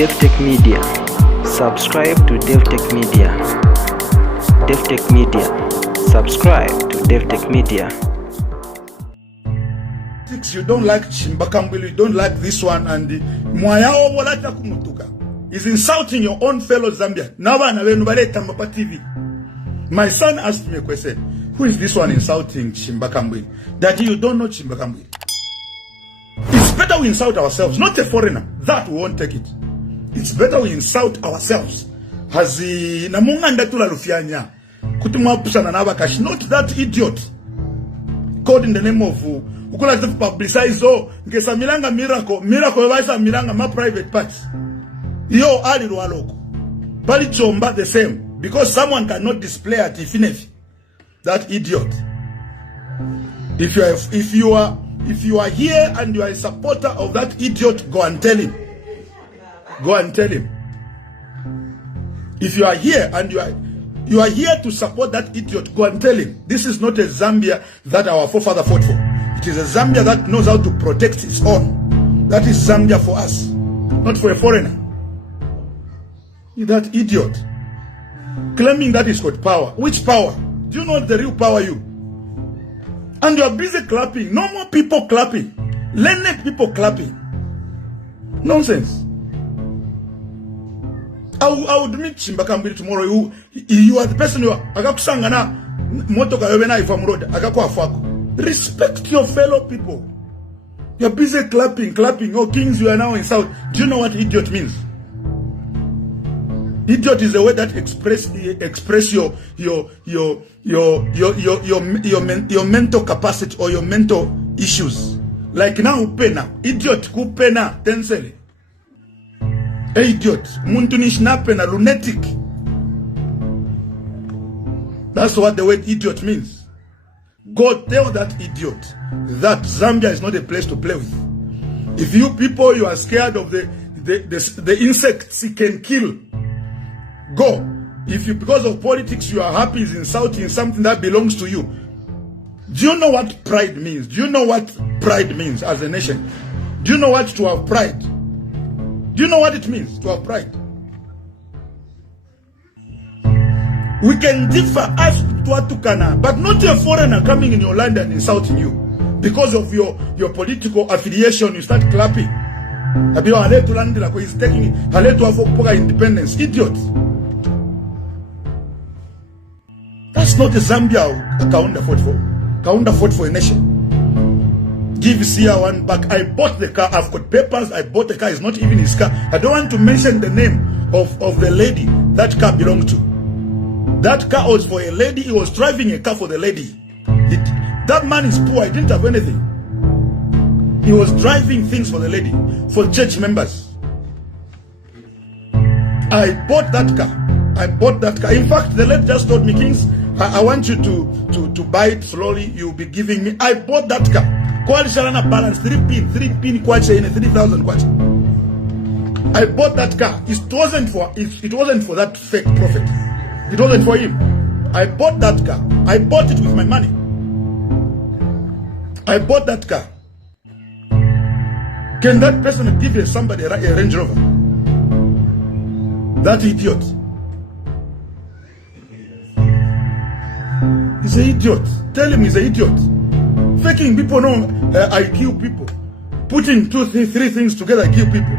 Davi-tech-media. Subscribe to Davi-tech-media. Davi-tech-media. Subscribe to Davi-tech-media. You don't like Chishimba Kambwili, you don't like this one, and the Mwayao Wolata Kumutuka is insulting your own fellow Zambia. TV. My son asked me a question. Who is this one insulting Chishimba Kambwili? Daddy, you don't know Chishimba Kambwili. It's better we insult ourselves, not a foreigner. That we won't take it. It's better we insult ourselves. Hazi namunganda tula lufianya. Kutumwa pusana na bakash. Not that idiot. Called in the name of ukula to publicize ngesa milanga miracle waisa milanga ma private parts. Yo ali lwaloko. Bali chomba the same. Because someone cannot display at infinity. That idiot. If you are here and you are a supporter of that idiot, go and tell him. Go and tell him. If you are here and you are here to support that idiot, go and tell him. This is not a Zambia that our forefather fought for. It is a Zambia that knows how to protect its own. That is Zambia for us, not for a foreigner. That idiot claiming that he's got power. Which power? Do you know the real power you? And you are busy clapping. No more people clapping. Learned people clapping. Nonsense. I would meet Chishimba Kambwili tomorrow. You are the person who akakusangana motoka yobena ifam road akakwa afako. Respect your fellow people. You are busy clapping. Oh, kings, you are now in South. Do you know what idiot means? Idiot is a word that express your mental capacity or your mental issues. Like now pena. Idiot kupena tensely. Idiot. Muntunishna pena lunatic. That's what the word idiot means. Go tell that idiot that Zambia is not a place to play with. If you people you are scared of the insects he can kill, go. If you, because of politics, you are happy is insulting something that belongs to you. Do you know what pride means? Do you know what pride means as a nation? Do you know what to have pride? Do you know what it means to have pride? We can differ as to what to Kana, but not a foreigner coming in your land and insulting you. Because of your political affiliation, you start clapping. He's taking independence. Idiot. That's not a Zambia Kaunda fought for. Kaunda fought for a nation. Give Seer one back. I bought the car. I've got papers. I bought the car. It's not even his car. I don't want to mention the name of the lady that car belonged to. That car was for a lady. He was driving a car for the lady. That man is poor. He didn't have anything. He was driving things for the lady, for church members. I bought that car. I bought that car. In fact, the lady just told me, Kings, I want you to buy it slowly. You'll be giving me. I bought that car. Quality balance 3 pin kwacha in 3,000 kwacha. I bought that car. It wasn't for that fake prophet. It wasn't for him. I bought that car. I bought it with my money. I bought that car. Can that person give somebody a Range Rover? That idiot. He's an idiot. Tell him he's an idiot. Faking people know I kill people. Putting 2, 3 things together, I kill people.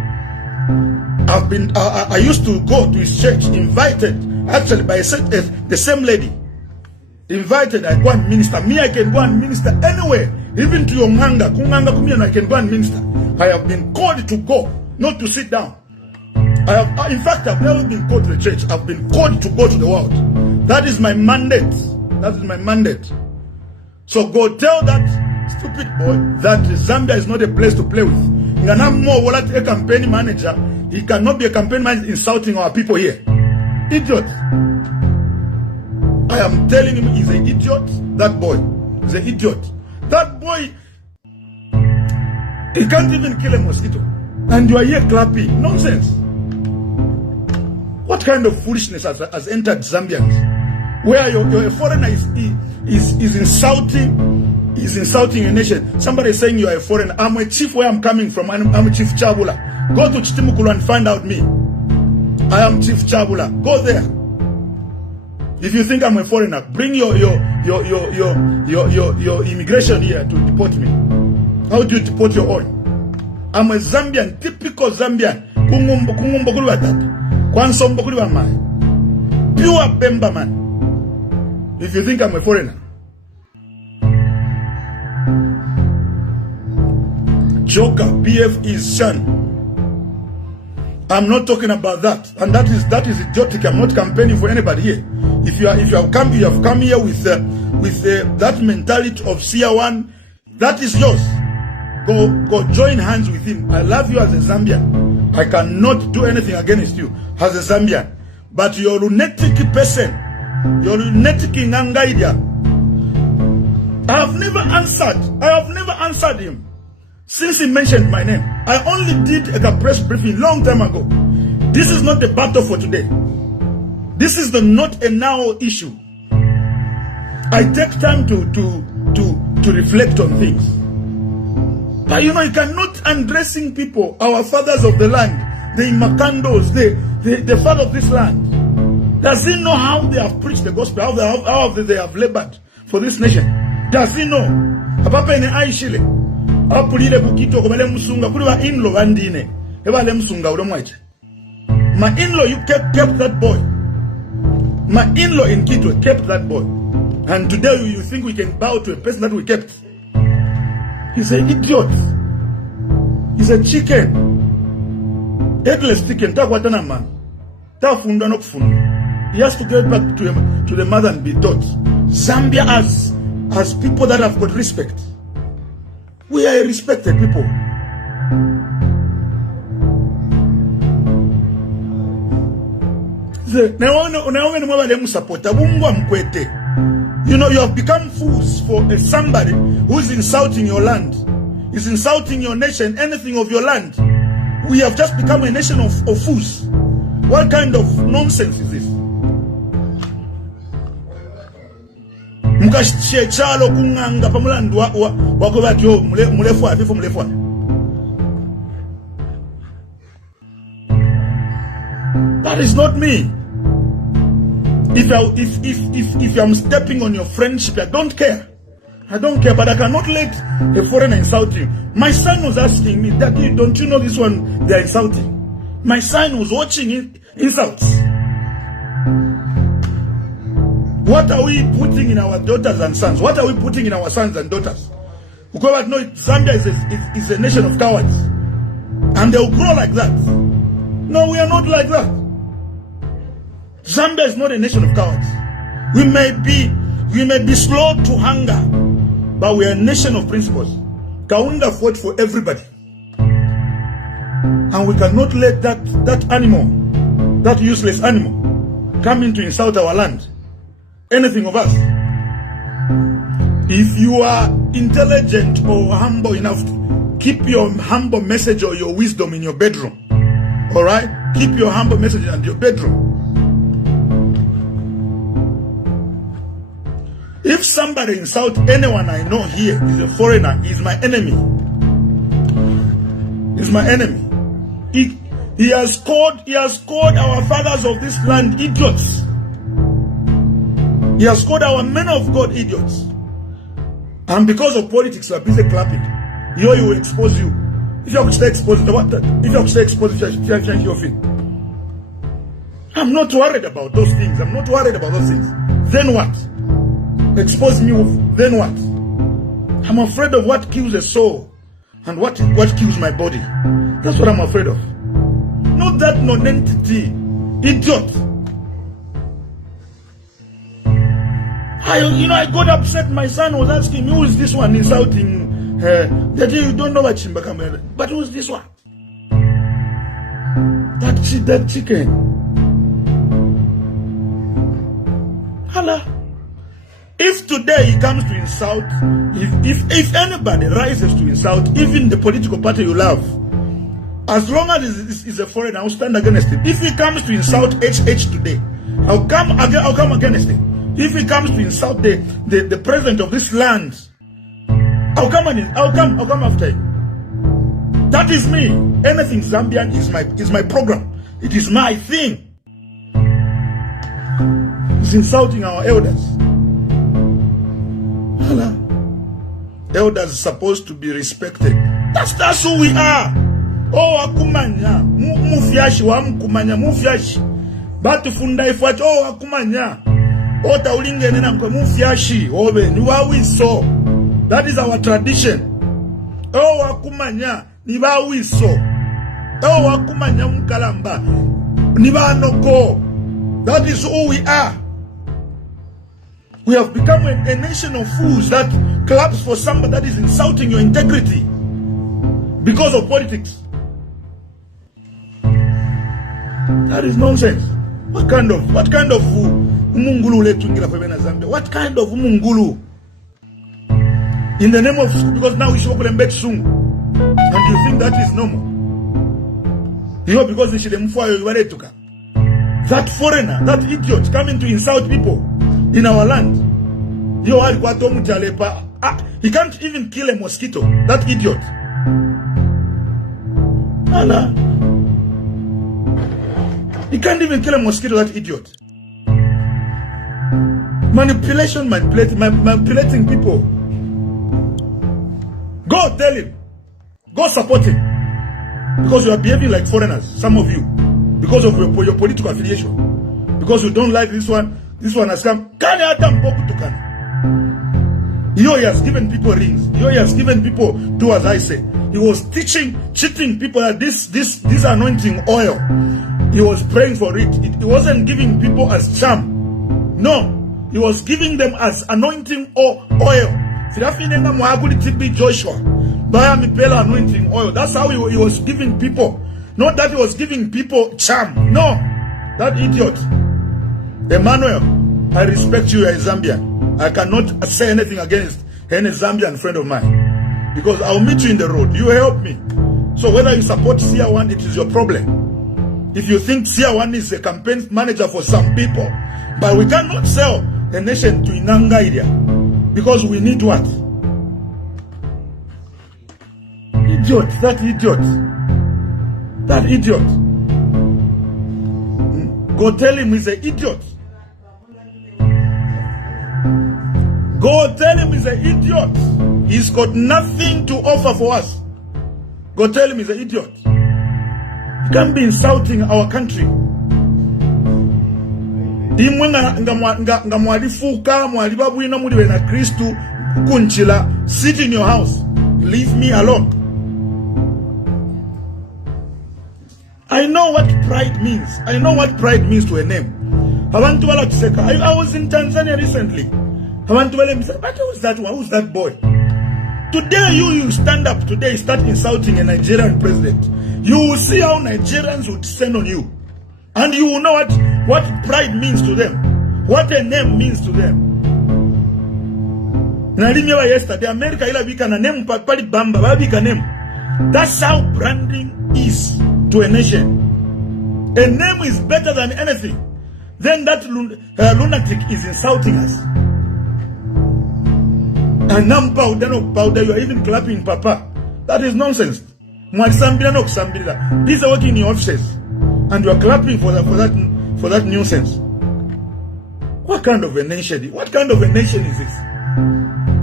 I used to go to his church, invited, actually by the same lady. Invited, I go and minister. Me, I can go and minister anywhere. Even to your manga, Kunganga Kumian, I can go and minister. I have been called to go, not to sit down. In fact, I've never been called to the church. I've been called to go to the world. That is my mandate. That is my mandate. So go tell that stupid boy that Zambia is not a place to play with. Ngana a campaign manager. He cannot be a campaign manager insulting our people here. Idiot. I am telling him he's an idiot. That boy is an idiot. That boy, he can't even kill a mosquito. And you are here clapping. Nonsense. What kind of foolishness has entered Zambians? Where your foreigner is insulting is insulting a nation. Somebody is saying you are a foreigner. I'm a chief where I'm coming from. I'm Chief Chabula. Go to Chitimukulu and find out me. I am Chief Chabula. Go there. If you think I'm a foreigner, bring your immigration here to deport me. How do you deport your own? I'm a Zambian, typical Zambian. Pure Bemba man. If you think I'm a foreigner. Joker, BF is Shan. I'm not talking about that, and that is idiotic. I'm not campaigning for anybody here. If you have come here with that mentality of Seer one, that is yours. Go join hands with him. I love you as a Zambian. I cannot do anything against you as a Zambian. But your lunatic person, your lunatic Ngangaidia, I have never answered him since he mentioned my name. I only did a press briefing long time ago. This is not the battle for today. This is not a now issue. I take time to reflect on things. But you cannot undressing people, our fathers of the land, the Makandos, the father of this land. Does he know how they have preached the gospel, how they have labored for this nation? Does he know? Papa ene aishile. Apulile bukito kumele musunga kuliwa inlo andine. Eba le musunga udomwaje. My in-law you kept that boy. My in-law in Kitwe kept that boy. And today you think we can bow to a person that we kept. He's an idiot. He's a chicken. Headless chicken. Takwatana man. Tafunda no kufunda. He has to get back to the mother and be taught. Zambia has people that have got respect. We are respected people. You have become fools for somebody who's insulting your land, is insulting your nation, anything of your land. We have just become a nation of fools. What kind of nonsense is this? That is not me. If I'm stepping on your friendship, I don't care. I don't care, but I cannot let a foreigner insult you. My son was asking me, Daddy, don't you know this one they're insulting? My son was watching insults. What are we putting in our daughters and sons? What are we putting in our sons and daughters? Because no, Zambia is a nation of cowards. And they'll grow like that. No, we are not like that. Zambia is not a nation of cowards. We may be slow to hunger, but we are a nation of principles. Kaunda fought for everybody. And we cannot let that animal, that useless animal, come in to insult our land. Anything of us. If you are intelligent or humble enough, keep your humble message or your wisdom in your bedroom. Alright? Keep your humble message in your bedroom. If somebody insults anyone I know here is a foreigner, is my enemy. Is my enemy. He has called our fathers of this land idiots. He has called our men of God idiots. And because of politics, we are busy clapping. He will expose you. If you have to expose your feet. I'm not worried about those things. Then what? Expose me, then what? I'm afraid of what kills a soul and what kills my body. That's what I'm afraid of. Not that non-entity. Idiot. I got upset. My son was asking me, who is this one insulting that you don't know what Chishimba, but who is this one? That chicken. Allah. If today he comes to insult, if anybody rises to insult, even the political party you love, as long as he's a foreigner, I'll stand against him. If he comes to insult HH today, I'll come against him. If he comes to insult the president of this land, I'll come after you. That is me. Anything Zambian is my program. It is my thing. It's insulting our elders. Elders are supposed to be respected. That's who we are. Oh, akumanya. Mufiashi wa mkumanya. Mufiashi. Batu funda ifuachi. Oh, akumanya. Oh, taulinge nena mkwe. Mufiashi. Obe. Niwawiso. That is our tradition. Oh, akumanya. Niwawiso. Oh, akumanya mkalamba. Niwanoko. That is who we are. We have become a nation of fools that claps for somebody that is insulting your integrity because of politics. That is nonsense. What kind of umungulu letungira febena Zambia? What kind of umungulu? In the name of, because now we show Malembe Sungu, and you think that is normal? You know, because that foreigner, that idiot coming to insult people in our land. He can't even kill a mosquito. That idiot. He can't even kill a mosquito, that idiot. Manipulating people. Go tell him. Go support him. Because you are behaving like foreigners, some of you. Because of your political affiliation. Because you don't like this one has come. He has given people rings. He has given people, do as I say. He was cheating people that this anointing oil. He was praying for it. He wasn't giving people as charm. No. He was giving them as anointing oil. Joshua. Anointing oil. That's how he was giving people. Not that he was giving people charm. No. That idiot. Emmanuel, I respect you as a Zambian. I cannot say anything against any Zambian friend of mine. Because I'll meet you in the road. You help me. So whether you support Seer 1, it is your problem. If you think Seer 1 is a campaign manager for some people, but we cannot sell the nation to Inanga area. Because we need what? Idiot. That idiot. That idiot. Go tell him he's an idiot. Go tell him he's an idiot. He's got nothing to offer for us. Go tell him he's an idiot. He can't be insulting our country. Sit in your house. Leave me alone. I know what pride means. I know what pride means to a name. I was in Tanzania recently. I want to tell him, but who's that one? Who's that boy? Today you stand up today, start insulting a Nigerian president. You will see how Nigerians would stand on you. And you will know what pride means to them. What a name means to them. Yesterday, America name Bamba, name. That's how branding is to a nation. A name is better than anything. Then that lunatic is insulting us. And now powder, you are even clapping Papa. That is nonsense. These are working in your offices, and you are clapping for that nuisance. What kind of a nation? What kind of a nation is this?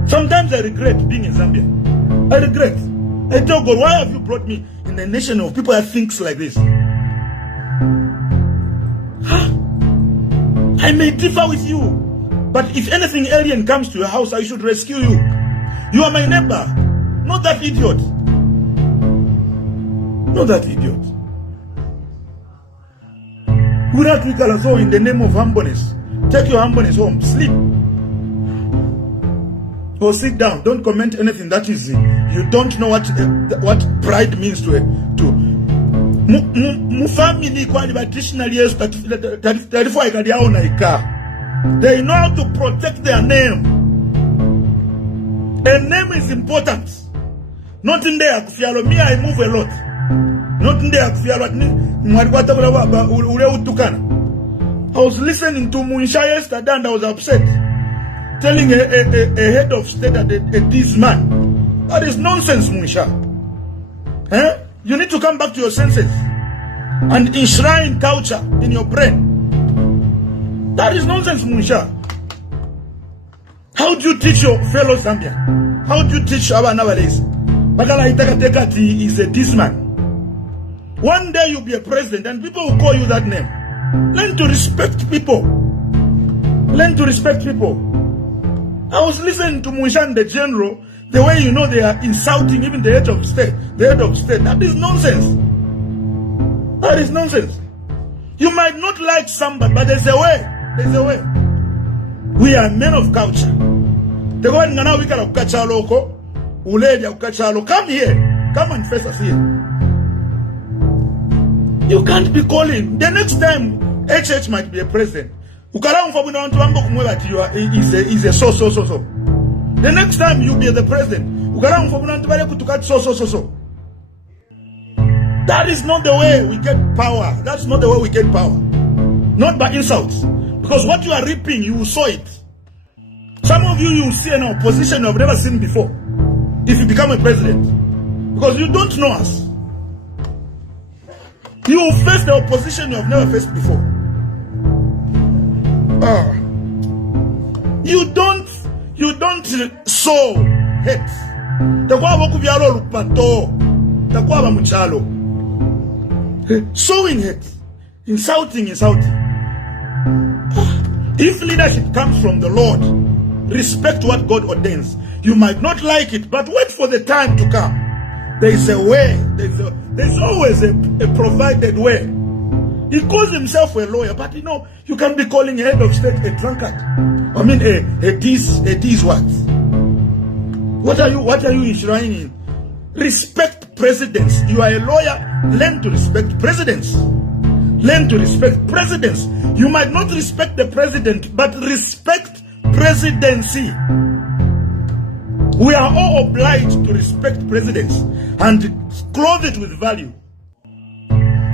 Sometimes I regret being in Zambia. I regret. I tell God, why have you brought me in a nation of people that thinks like this? I may differ with you, but if anything alien comes to your house, I should rescue you. You are my neighbor, not that idiot. Not that idiot. So in the name of humbleness, take your humbleness home, sleep. Or sit down. Don't comment anything that is you don't know what pride means to family traditional years that they know how to protect their name. A name is important. Not in there kufialo. Me, I move a lot. Not in there kufialo. I was listening to Munsha yesterday and I was upset. Telling a head of state that this man That is nonsense, Munsha. Eh? You need to come back to your senses and enshrine culture in your brain. That is nonsense, Munsha. How do you teach your fellow Zambian? How do you teach our nowadays? Bagala Itakatekati is a this man. One day you'll be a president and people will call you that name. Learn to respect people. Learn to respect people. I was listening to Munshan the general, the way you know they are insulting even the head of state. The head of state. That is nonsense. That is nonsense. You might not like somebody, but there's a way. There's a way. We are men of culture. The one now we can ukachalo, uledia ukachalo. Come here. Come and face us here. You can't be calling. The next time HH might be a president. Is a so. The next time you be the president. That is not the way we get power. That's not the way we get power. Not by insults. Because what you are reaping, you will sow it. Some of you will see an opposition you have never seen before. If you become a president. Because you don't know us. You will face the opposition you have never faced before. You don't sow hate. Sowing hate. Insulting. If leadership comes from the Lord, respect what God ordains. You might not like it, but wait for the time to come. There is a way. There's always a provided way. He calls himself a lawyer, but you know, you can be calling a head of state a drunkard. I mean, a this what? What are you enshrining? Respect presidents. You are a lawyer. Learn to respect presidents. Learn to respect presidents. You might not respect the president, but respect presidency. We are all obliged to respect presidents and clothe it with value.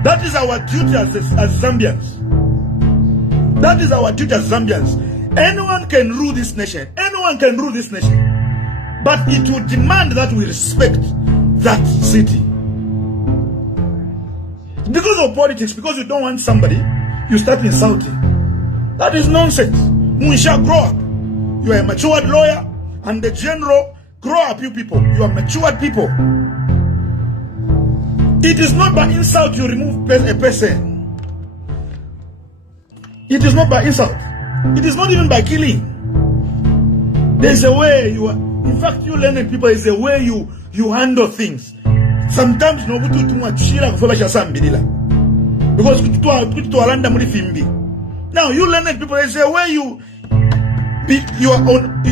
That is our duty as Zambians. That is our duty as Zambians. Anyone can rule this nation. Anyone can rule this nation. But it will demand that we respect that city. Because of politics, because you don't want somebody, you start insulting. That is nonsense. Munsha, grow up. You are a matured lawyer, and the general, grow up, you people. You are matured people. It is not by insult you remove a person. It is not by insult. It is not even by killing. There is a way you are. In fact, you learning people is a way you handle things. Sometimes no butu too much shira kufola shasambidila. Because kutu alanda muri fimbi. Now you learning people is a way you're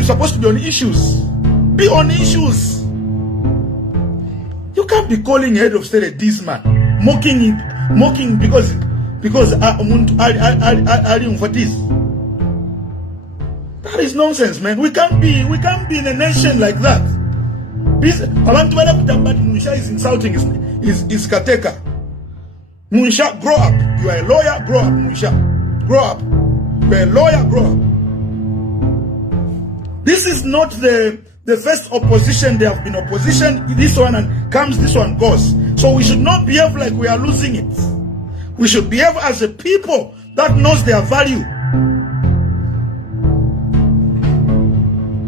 supposed to be on issues. Be on issues. You can't be calling head of state a this man, mocking because for this. That is nonsense, man. We can't be in a nation like that. Munsha is insulting is Kateka. Munsha, grow up. You are a lawyer, grow up, Munsha. Grow up. You are a lawyer, grow up. This is not the first opposition. There have been opposition, this one and comes, this one goes. So we should not behave like we are losing it. We should behave as a people that knows their value.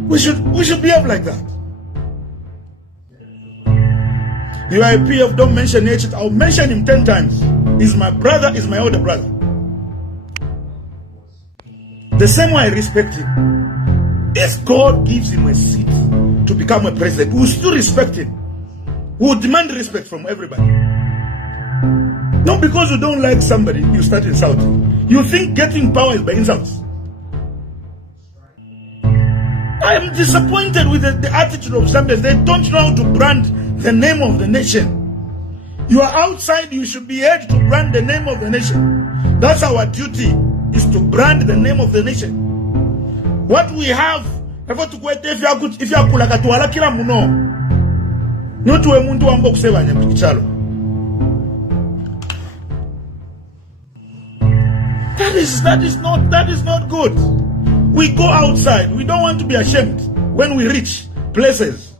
We should behave like that. You are a PF, don't mention it. I'll mention him 10 times. He's my brother, he's my older brother. The same way I respect him. If God gives him a seat to become a president, we will still respect him. We will demand respect from everybody. Not because you don't like somebody, you start insulting. You think getting power is by insults. I am disappointed with the attitude of Zambians. They don't know how to brand the name of the nation. You are outside, you should be here to brand the name of the nation. That's our duty, is to brand the name of the nation. What we have, if you are kulakatuala kila muno, not we muntu wambo kuseva nyampichalo. That is not good. We go outside. We don't want to be ashamed when we reach places.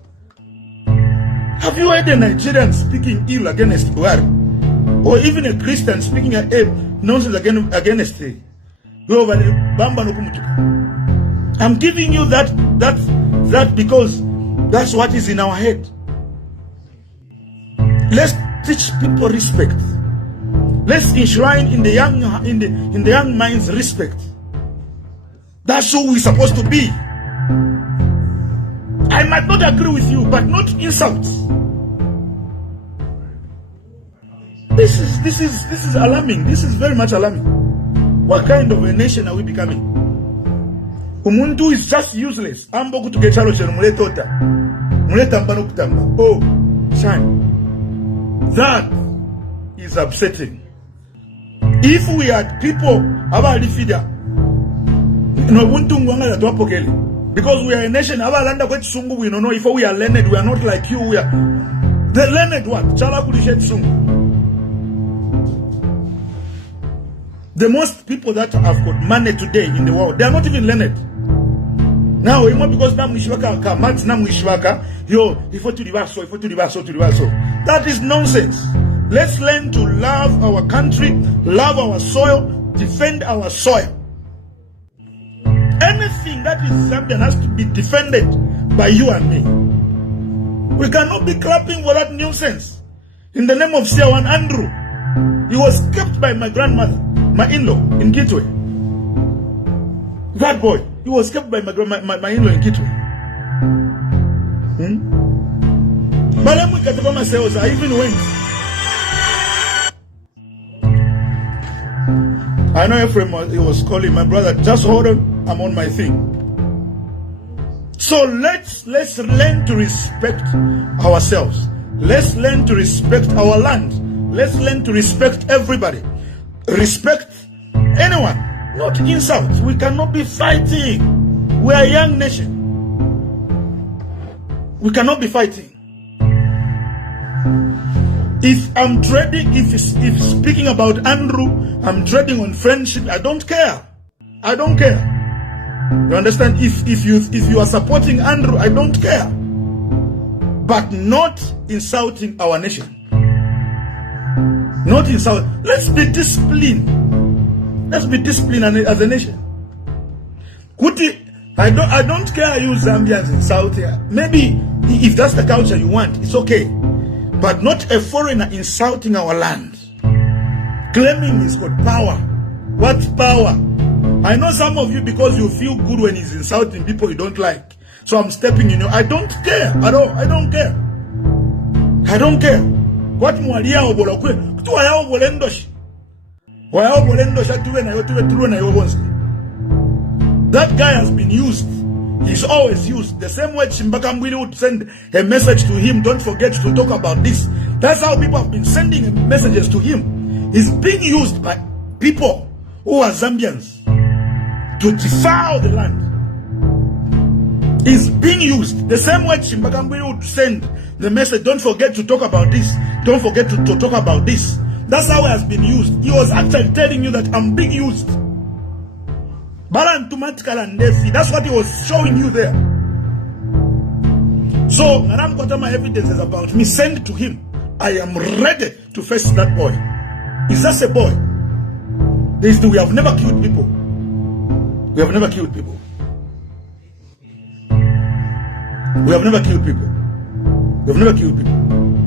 Have you heard a Nigerian speaking ill against Buhari? Or even a Christian speaking nonsense against I'm giving you that because that's what is in our head. Let's teach people respect. Let's enshrine in the young minds respect. That's who we're supposed to be. I might not agree with you, but not insults. This is alarming. This is very much alarming. What kind of a nation are we becoming? Umuntu is just useless. Ambo kutukechalo chenu muletota. Muleta mbano kutamba. Oh, shine. That is upsetting. If we had people abali fida, because we are a nation, we don't know if we are learned. We are not like you. We are the learned what? The most people that have got money today in the world, they are not even learned. Now, because that is nonsense. Let's learn to love our country, love our soil, defend our soil. Anything that is Zambian has to be defended by you and me. We cannot be clapping for that nonsense. In the name of Seer Andrew, he was kept by my grandmother, my in-law in Kitwe. That boy, he was kept by my in-law in Kitwe. Malembe Katobama says, I even went. I know Ephraim, he was calling my brother, just hold on, I'm on my thing. So let's learn to respect ourselves. Let's learn to respect our land. Let's learn to respect everybody. Respect anyone, not insult. We cannot be fighting. We are a young nation. We cannot be fighting. If I'm trading, if speaking about Andrew, I'm trading on friendship, I don't care. I don't care. You understand? If you are supporting Andrew, I don't care. But not insulting our nation. Not insult. Let's be disciplined. Let's be disciplined as a nation. I don't care you Zambians insulting. Maybe if that's the culture you want, it's okay. But not a foreigner insulting our land. Claiming he's got power. What power? I know some of you, because you feel good when he's insulting people you don't like. So I'm stepping in. I don't care at all. I don't care. I don't care. What mwalia obola kwe? Kutu waya obolendoshi. Waya obolendoshi atuwe na yobonse. That guy has been used. He's always used. The same way Kambwili would send a message to him, don't forget to talk about this. That's how people have been sending messages to him. He's being used by people who are Zambians to defile the land. He's being used. The same way Kambwili would send the message, don't forget to talk about this. Don't forget to talk about this. That's how it has been used. He was actually telling you that I'm being used. That's what he was showing you there. So, my evidence is about me. Send it to him. I am ready to face that boy. He's just a boy. We have never killed people. We have never killed people. We have never killed people. We have never killed people.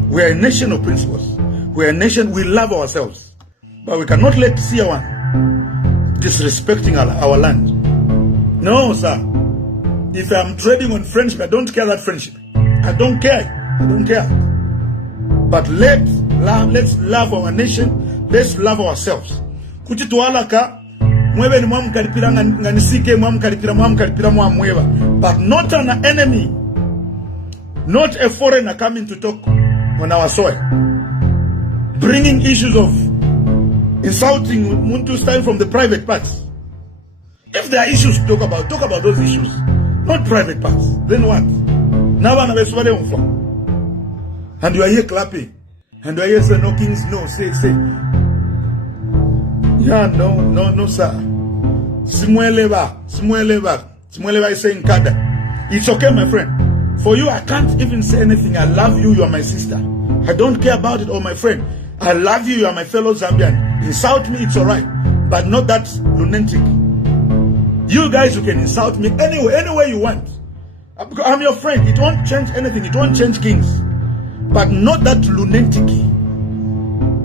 We are a nation of principles. We are a nation, we love ourselves. But we cannot let Seer disrespecting our land. No, sir. If I'm trading on friendship, I don't care that friendship. I don't care. I don't care. But let's love our nation. Let's love ourselves. Kuchitualaka mwebe ni mwamukalipira nganisike mwamukalipira mwamweba. But not an enemy. Not a foreigner coming to talk on our soil. Bringing issues of insulting Muntu style from the private parts. If there are issues to talk about those issues. Not private parts. Then what? Now and you are here clapping. And you are here saying no kings, no, say. Yeah, no, sir. Simweleba is saying kada. It's okay, my friend. For you, I can't even say anything. I love you, you are my sister. I don't care about it, or my friend. I love you, you are my fellow Zambian. Insult me, it's alright. But not that lunatic. You guys, you can insult me any way you want. I'm your friend. It won't change anything. It won't change kings. But not that lunatic.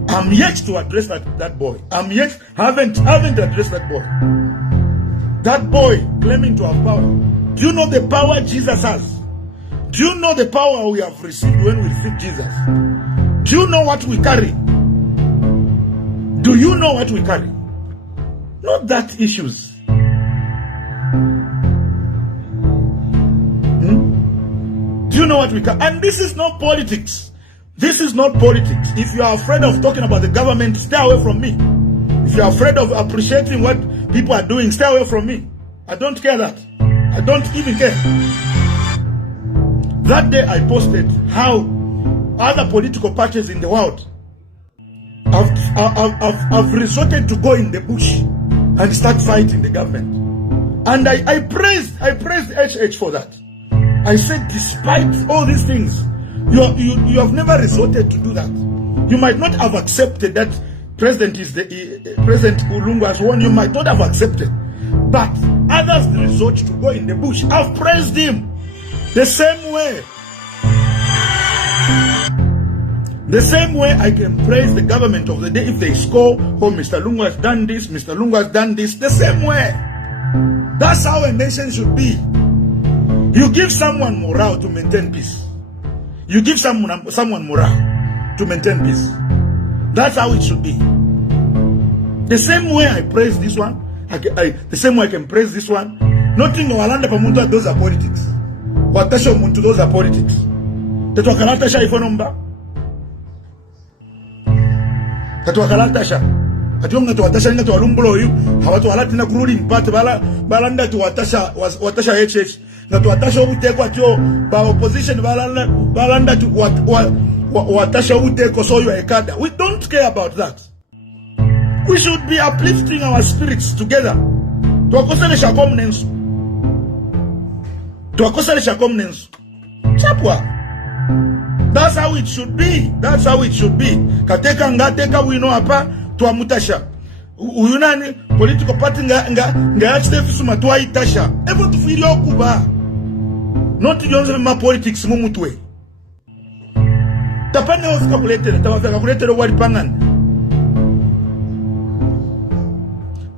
I'm yet to address that boy. Haven't addressed that boy. That boy claiming to have power. Do you know the power Jesus has? Do you know the power we have received when we receive Jesus? Do you know what we carry? Do you know what we carry? Not that issues. Do you know what we carry? And this is not politics. This is not politics. If you are afraid of talking about the government, stay away from me. If you are afraid of appreciating what people are doing, stay away from me. I don't care that. I don't even care. That day I posted how other political parties in the world have resorted to go in the bush and start fighting the government. And I praised HH for that. I said, despite all these things, you have never resorted to do that. You might not have accepted that President Ulungu has won. You might not have accepted. But others resort to go in the bush. I've praised him the same way. The same way I can praise the government of the day if they score, oh, Mr. Lungu has done this, Mr. Lungu has done this. The same way. That's how a nation should be. You give someone morale to maintain peace. You give someone morale to maintain peace. That's how it should be. The same way I praise this one, the same way I can praise this one. Nothing walanda pamuntu, those are politics. Watasha muntu, those are politics. Tetwakalatasha ifonomba. Tetwakalatasha. Atunga tuwatasha nga tuwalumbulo yu. Hawatu walati na kuruli mpate balanda tuwatasha HH. Na tuwatasha ubuteko atyo ba opposition balanda tuwatasha ubuteko so you are a kada. We don't care about that. We should be uplifting our spirits together. Tuwakoselesha komnensu. Tuwakoselesha komnensu. Chapwa. That's how it should be. That's how it should be. Kateka ngateka wino hapa tuwamutasha. Uyunani political party nga yachite fisuma tuwaitasha. Evo tufili okuba. Not yonze ma politics mumutwe. Tapane ofika kuletere. Tawafika kuletere wali pangan.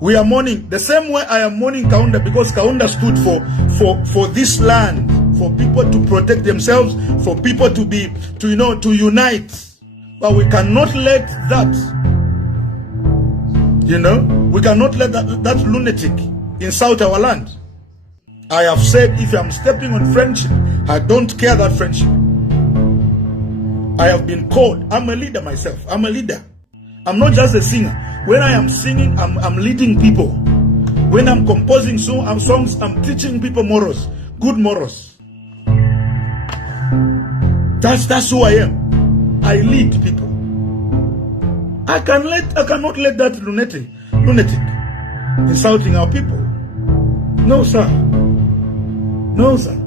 We are mourning the same way I am mourning Kaunda, because Kaunda stood for this land, for people to protect themselves, for people to unite. But we cannot let that, we cannot let that lunatic insult our land. I have said, if I'm stepping on friendship, I don't care that friendship. I have been called. I'm a leader myself. I'm a leader. I'm not just a singer. When I am singing, I'm leading people. When I'm composing songs, I'm teaching people morals, good morals. That's who I am. I lead people. I cannot let that lunatic insulting our people. No, sir. No, sir.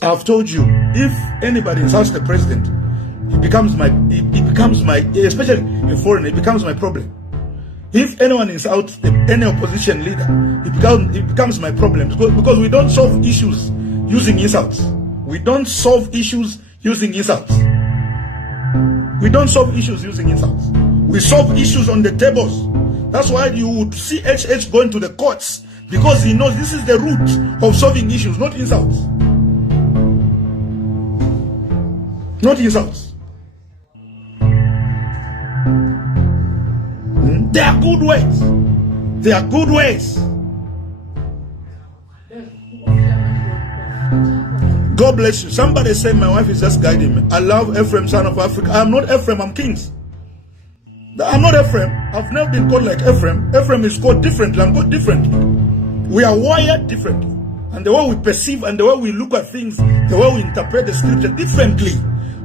I've told you, if anybody insults the president, it becomes my, especially a foreigner, it becomes my problem. If anyone insults any opposition leader, it becomes my problem, because we don't solve issues using insults. We don't solve issues using insults. We don't solve issues using insults. We solve issues on the tables. That's why you would see HH going to the courts, because he knows this is the root of solving issues, not insults. Not insults. There are good ways. There are good ways. God bless you. Somebody said my wife is just guiding me. I love Ephraim, son of Africa. I am not Ephraim, I'm Kings. I'm not Ephraim. I've never been called like Ephraim. Ephraim is called differently. I'm called differently. We are wired differently. And the way we perceive and the way we look at things, the way we interpret the scripture differently.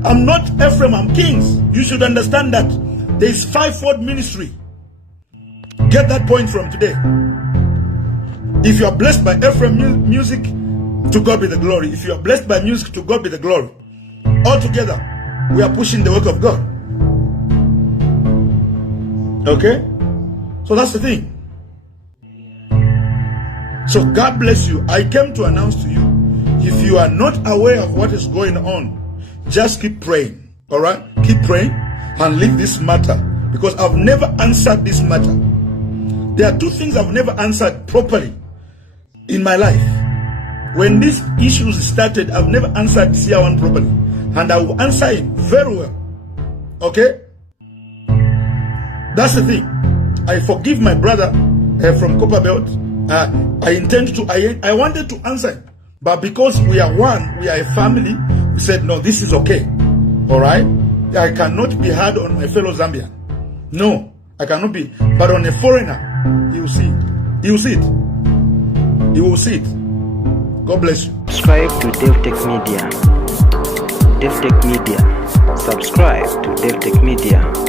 I'm not Ephraim, I'm Kings. You should understand that. There is fivefold ministry. Get that point from today. If you are blessed by Ephraim music, To God be the glory. If you are blessed by music, to God be the glory. All together, we are pushing the work of God. Okay? So that's the thing. So God bless you. I came to announce to you, if you are not aware of what is going on, just keep praying. All right? Keep praying and leave this matter, because I've never answered this matter. There are two things I've never answered properly in my life. When these issues started, I've never answered Seer one properly, and I will answer it very well. Okay? That's the thing. I forgive my brother from Copperbelt. I intend to. I wanted to answer him, but because we are one, we are a family, we said no, this is okay. All right? I cannot be hard on my fellow Zambian. No, I cannot be. But on a foreigner, he will see it. He will see it. He will see it. God bless you. Subscribe to Davi-tech-media. Davi-tech-media. Subscribe to Davi-tech-media.